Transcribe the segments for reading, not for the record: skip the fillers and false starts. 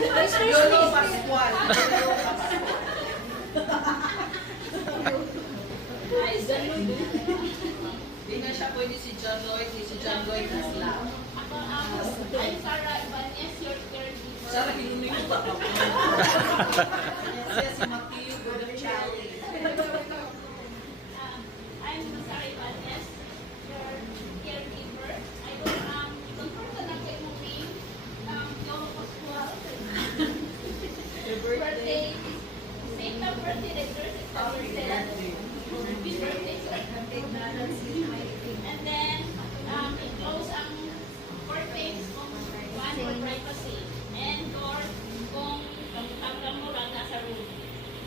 Lolo Pascual. Hindi na siya pwede si John Lloyd, si John Lloyd Isla. I'm Sarah Ibanez, your caregiver. Sarah, hinunin mo ba ako? Siya si Matthew Godachali. I'm Sarah Ibanez, your caregiver. I don't confirm sa nagkay mo name, Lolo Pascual. Birthday, same na birthday, like Thursday, Thursday. Happy birthday, sir. And then, i-close ang curtains kung one for privacy. And door kung kamutang mo lang nasa room.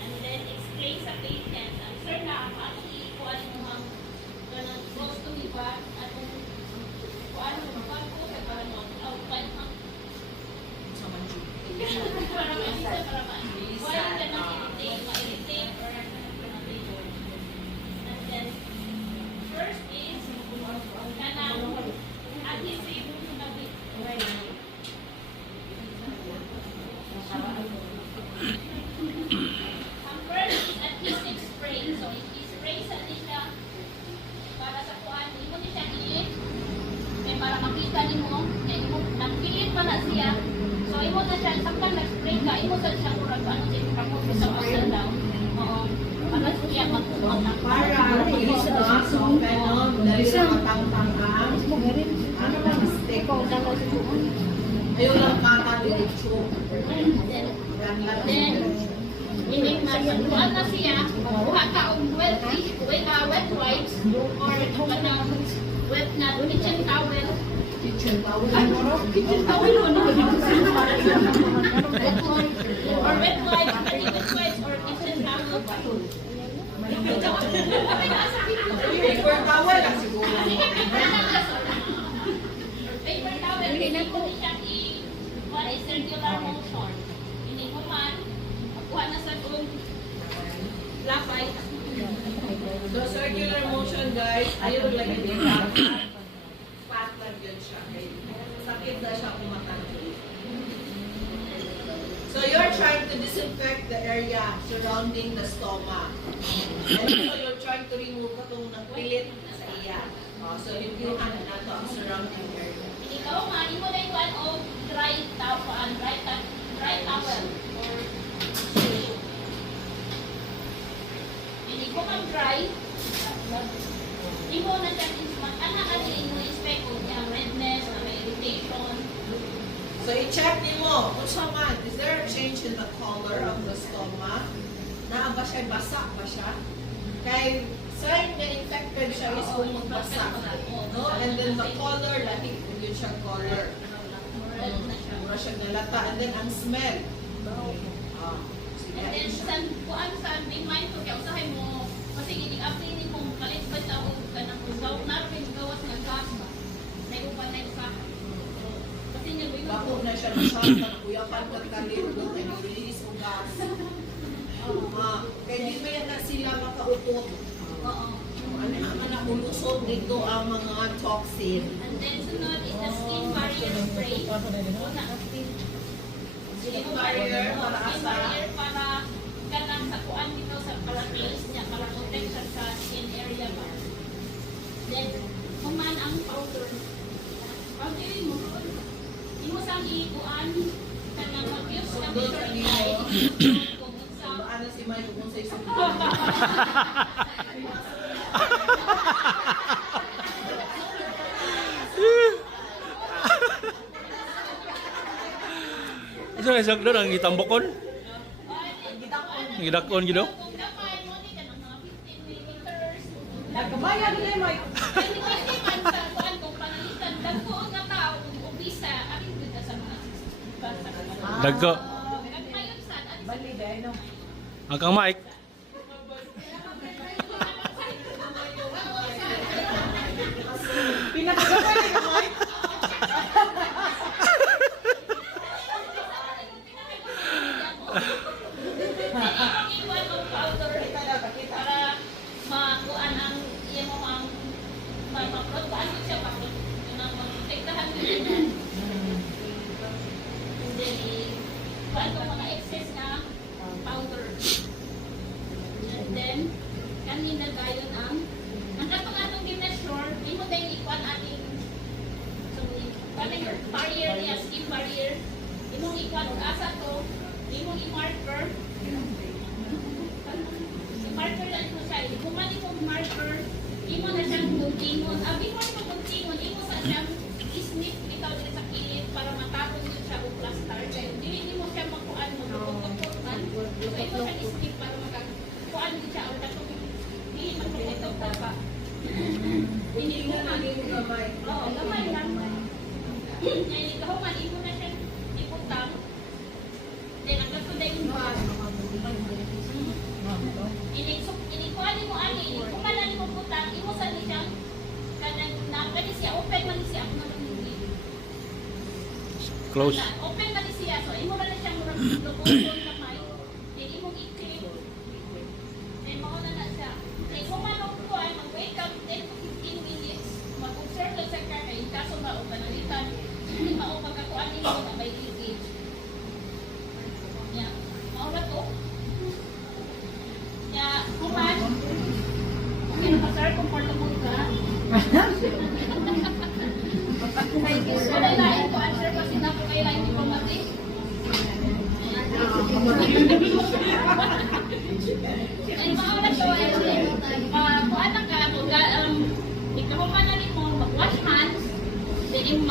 And then, explain sa patient. Ang sir na, paano i-kuhan mo ang ganun, close to me ba? At kung kuhan mo, kuhan ko sa parang outline ang Sa Manju. para ma-isa, para ma-irritate, ma-irritate, or and then, first is, kanang adhesive na bit. Ang first is adhesive spray. So, i-spray sa siya para sa kuhan. Hindi mo siya ilit. Kaya para makita mo, nagpilit pa na siya. So, imo na siya, saktan nag-spray ka, imo sa siya kurag, ano siya, kamuti sa pasal daw. Oo. Para siya magkuhan ng Para, ilis na, so, ganon, dali na matang-tangang. Ano ba, mistake? Ayaw lang kaka-diretso. Then, hindi na kuhan na siya, kuha ka ang wet wipes, or wet na kitchen towel. Kitchen towel. Kitchen towel o no? Or wet wipes or kitchen towel. Paper towel lang siguro. Sige, paper towel. Paper towel, hindi ko siya circular motion. Hindi mo man, kuha na sa doon, lapay. So, circular motion, guys, ayaw lang yung pattern yun siya. Sakit na siya kumatanggi. So, you're trying to disinfect the area surrounding the stomach. And so, you're trying to remove itong nagpilit sa iya. So, yung ano na ito, ang surrounding area. Ikaw man, imo na yung one of dry towel or tissue. Hindi ko man dry, imo na siya ano inspect kung yung redness, may irritation. So, i-check mo, kung siya man, is there a change in the color of the stomach? Naa ba siya, basa ba siya? Kay, sign na infected siya is kung magbasa. No? And then the color, lahi kung yun siya color. Red na siya. Mura siya nalata. And then ang smell. And then, kuan sa may mind ko, kaya usahay mo, kasi ginig-updating kung kalit ba siya o kanang usaw, naroon gawas ng gas ba? Naiupan na isa. Kasi niya, Bako na siya masyadong kuyapan ka kalit doon and release o gas. Kaya di ba yan na sila makautot? oo. Ano naman na ulusot dito ang mga toxin. And then, sunod is the skin barrier spray. Una, Skin barrier para skin asa? barrier para kanang sa kuan dito sa para place niya, para protection sa skin area ba. Then, kuman ang powder. Powder mo, imo sang ikuan kanang mag-use ka Doon sa sa eye. iyo. Kung sa Ano si Mayo kung sa isang Isa nga sakdo ang itambokon. Gidakon gido. kung gamay mo ni kanang mga 15 millimeters. Nagkabayan nila yung mic. Hindi man sa kuan kung panalitan dagko nga tao obisa aring gud sa mga basta. Dagko. Nagmayon sad at Bali dahil no. Ang kang mic. Pinakagabay na yung mic. iwan mo powder para makuan ang iya mo ang maprotektahan mo siya pa maprotektahan mo yan. And then Kani yung barrier niya, skin barrier. Imong ikuan asa to, imong i-marker. I-marker lang ito siya. Kung man imong marker, imo na siyang buntingon. Before mo buntingon, imo sa siyang isnip bitaw dito sa kilid para matapos yun siya o plaster. Kaya dili mo siya makuan mo, makutukot man. So ito siya isnip para makakuan din siya o dili magpakitok pa. Hindi mo man. Oo, gamay lang. Ngayon, ikaw man, imo na siya iputang. Then, ang gato na yung inikuhanin mo ani, inikuhanin mo putang, imo sa niya, kanang nakakani siya, open man siya, ako naman hindi. Close. Open man siya, so imo na siyang murag lubong kamay. Then, imong i-clip. Then, mauna na siya. Then, kung manong kuhan, mag-wake up 10 to 15 minutes, mag-observe lang sa kakay, kaso na o panalitan, hindi pagkakuan nito na may leakage. Yeah. Mauna to. Yeah, kuman. Okay na pa, sir, comfortable ka. Wala lain ko, answer kasi na po kayo lain diplomatic. And mauna to, kuhan na ka, ikaw pa na rin mo, mag-wash hands, then yung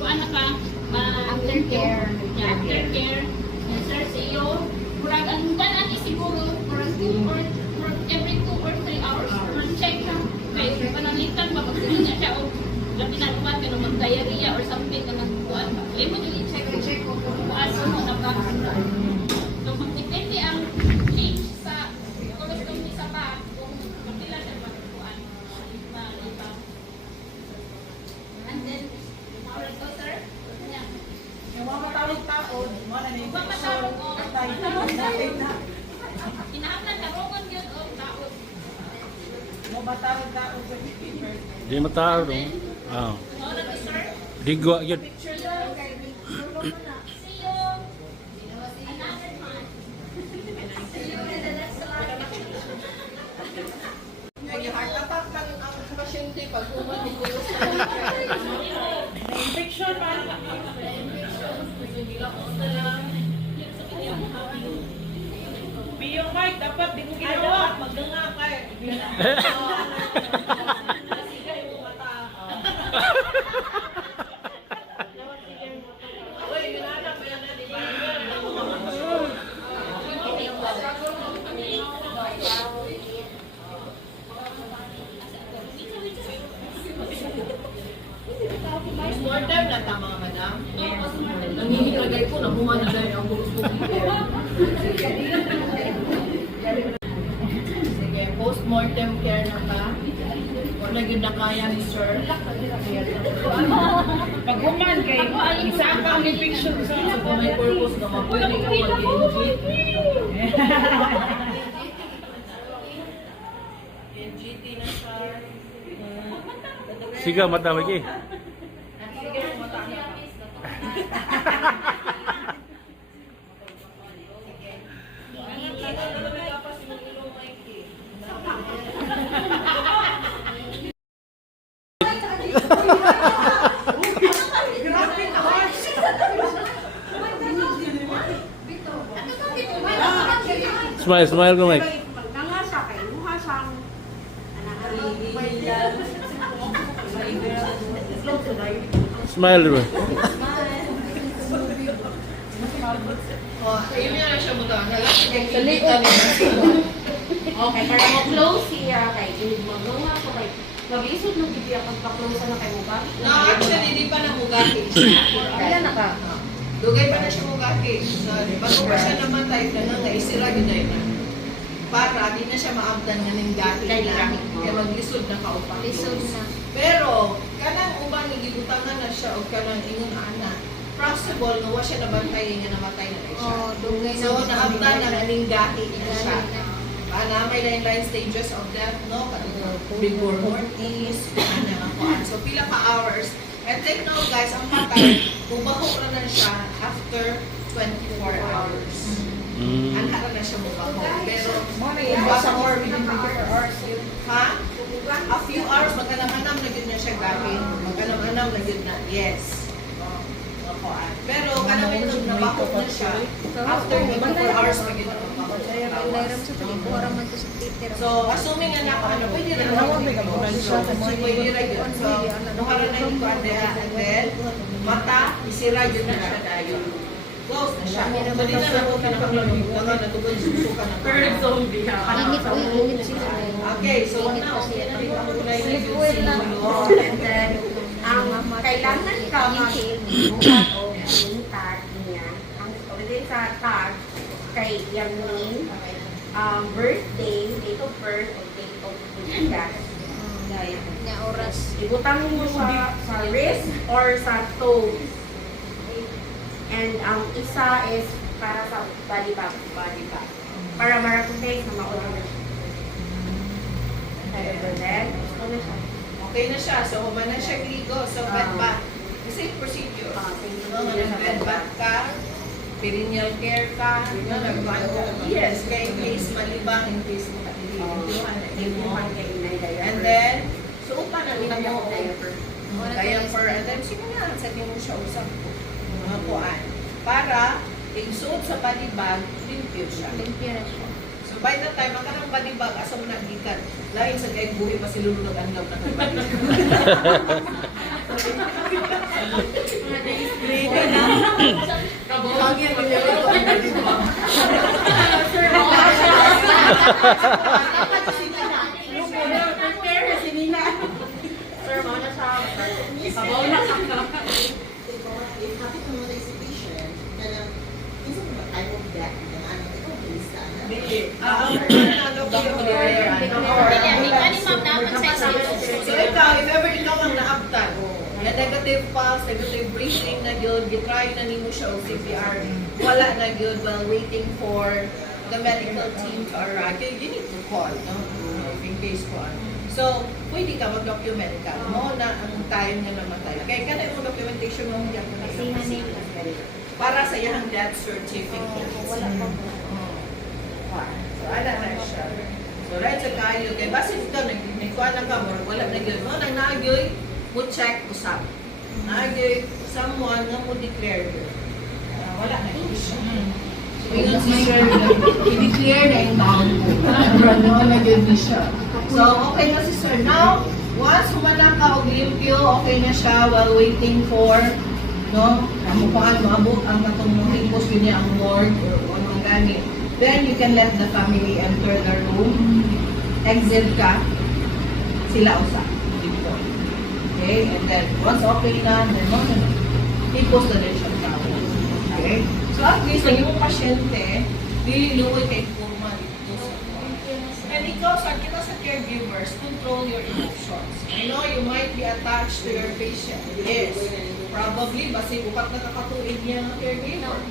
kuhan na ka, Aftercare. Yeah, aftercare. And sir, sa iyo, murag ang tanan is siguro, murag 2 or every 2 or 3 hours, murag check ka. Kaya panalitan pa, pag sino niya siya, o pinakuan ka naman diarrhea or something ka nagkuhan pa. Kaya mo nili check kung kuhaan mo na ba. So, magdepende ang age sa colostomy sa pa, kung kapila siya magkuhan. And then, alright po, sir. Yeah. Yung mga matawag-taon, mga nanay. Huwag matawag o Inahamlan ka, rogon yun o taon. Mga matawag-taon sa paper. Di matao dong. Ah. Oras ni sir. Digwa yun. Picture daw. See you. Another month. See you in the next life. Kaya heart attack lang ang pasyente pag umatigos. Infection pa. Biyong Mike, dapat di ko ginawa. Magdanga ka eh. Nasigay mo mata. Uy, ginanap mo yan na di ba? More time na tama, madam. Nangingitlagay ko na bumanagay ang gusto ko. Sige, post-mortem care na ka. Wala yun na kaya ni sir. Pag human kay isa pa ang infection sa Kung may purpose na mapwede ka mag-NGT. NGT na siya. Siga matawag eh. Sige, matama ka. Smile, smile ko, Mike. Nga siya kay luha siyang Smile, bro. Oh, ayun na siya mo ta. Salita niya. Okay, para mo-close siya kay maganga ko kay mag-isod ng bibiya pagpa-close na kay mukha. No, actually, di pa namugati siya. Kaya na ka. Dugay pa na siya mugati. So, bago pa siya namatay, na isira yun na para di na siya maabdan nga ng gati na. Kaya maglisod na kaupa. Lisod na. Pero, kanang uban nga gibutangan na siya o kanang ingon ana, possible nga wa siya nabantay nga namatay na rin siya. Dugay So, naabdan na ng gati na siya. Ana may line stages of death, no? Rigor mortis, ana nga kuan. So, pila ka hours. And take note guys, ang patay, mubaho na siya after 24 hours. Anhara na siya mubaho. Pero, mubaho within 24 hours. Ha? A few hours, magkanam-anam na yun na siya gawin. Magkanam-anam na yun na, yes. Pero kanawin nung nabakot na siya, after 24 hours pa ginawa. So, assuming nga ako, ano, pwede rin ako pwede rin yun. So, nukara na yung kuandea, and then, mata, isira yun na siya dahil. Close na siya. So, di na ako pinakalamig. Baka natugod susuka na. Third zombie ha. Okay, so now, kulay na yung sinulo. And then, ang kailangan ka mag-buhat o yung tag niya. Ang within sa tag, kay yung name, birthday, date of birth, o date of death. Na oras. Ibutang mo sa wrist or sa toes. And ang isa is para sa body bag. Para ma-recognize na mauna na siya. And then, gusto na siya. Okay na siya. So, human na siya ligo. So, bed bath. The same procedure. Bed bath ka, perineal care ka, yes, kaya in case malibang, in case Ibuhan kay inay kayo. and then, suupan na nila mo diaper. And then, sige nga, sabi mo siya usap mga kuan. Para, isuot sa body bag, limpyo siya. So, by the time, ang kanang body bag, asa mo nagikan, lain sa gayang buhi pa silulunod ang love na kang body bag. Kabawagin yung nilito ang body bag. Sir, mana siya. Kabaw na sa So ikaw, if ever ikaw ang naabtan, na negative pulse, negative breathing na yun, gitry na nimo siya o CPR, wala na yun while waiting for the medical team to arrive. You need to call, no? In case ko ano. So, pwede ka mag-document ka. Mo na ang time nga namatay. Kaya ka na yung documentation mo hindi ako para sa iyang death certificate. wala pa po. So, ala na siya. So, right sa kayo. Kaya basit ka, nagkuha na ka, wala na yun. No, nang nagyoy, mo check, usap. Nagyoy, someone nga mo declare yun. Wala na yun siya. So, yun si Sir, i-declare na yung baon mo. No, na yun siya. So, okay na si Sir. Now, once humana ka o limpyo, okay na siya while waiting for, no, namukhaan mo, abot ang katong hipos yun niya ang ward or anong gani. Then, you can let the family enter the room. Exit ka. Sila usa. Dito. Okay? And then, once okay na, then mo na. Hipos na rin siya tao. Okay? So, at least, ang yung pasyente, lililuwi kay forma dito sa and ikaw, sa kita sa caregivers, control your emotions. I know you might be attached to your patient. Yes. Probably, basi upat na kakatuig niya ng caregiver.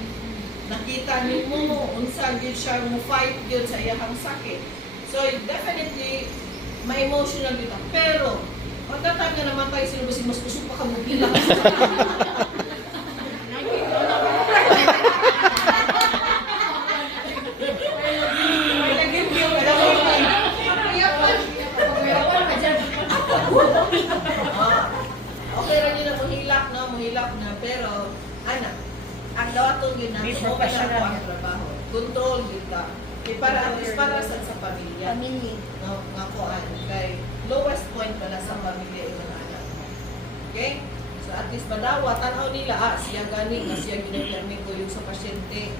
Nakita niyo mo, unsa gyud siya mo fight gyud sa iyang sakit. So, definitely, ma-emotional yun. Pero, pagkatag na namatay sila, basi mas kusog pa ka mo bilang. Okay ra yun na muhilak na, pero anak, ang dawaton yun na professional ang trabaho. Control yun ka. Para at least para sa pamilya. No, nga kuan kay lowest point pala sa pamilya yung anak mo. Okay? So at least madawa tanaw nila siya gani nga siya ginagami ko yung sa pasyente.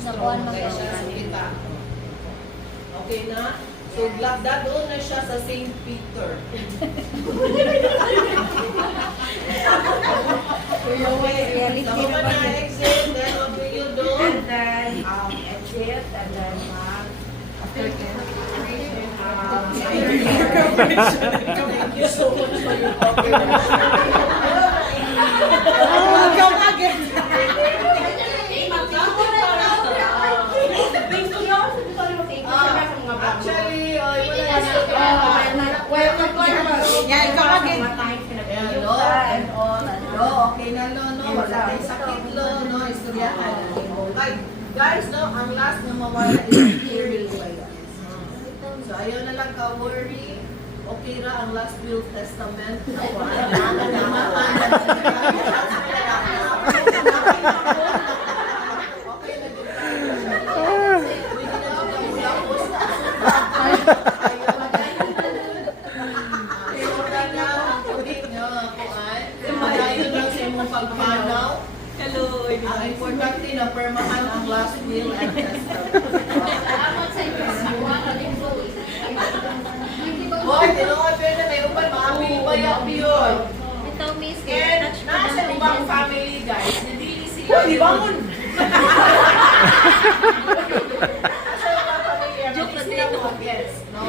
Strong kaya siya sa kita. Okay na? So, dadon na siya sa St. Peter. Reality Sa mga na-exit, then what will you do? And then, exit, and then, after Thank you so much for your cooperation. Welcome again. Actually, okay na no, wala tayong sakit lo, no, istoryahan. Guys, no, ang last na mawala is hearing wala. So, ayaw na lang ka-worry. Okay ra ang last will testament. Ako, kuan. Malayo lang sa imong pagpanaw. Kaloy. Ang importante na permahan ang last will and testament. Salamat sa inyo. Sawa ka din po. Boy, tinuod pero na may upan maami bayak yun. Ito, miss, And touch ko nasa na ubang medyo. family guys, hindi sila. Uy, di bangon! Nasa ubang family, hindi sila mga gets, no?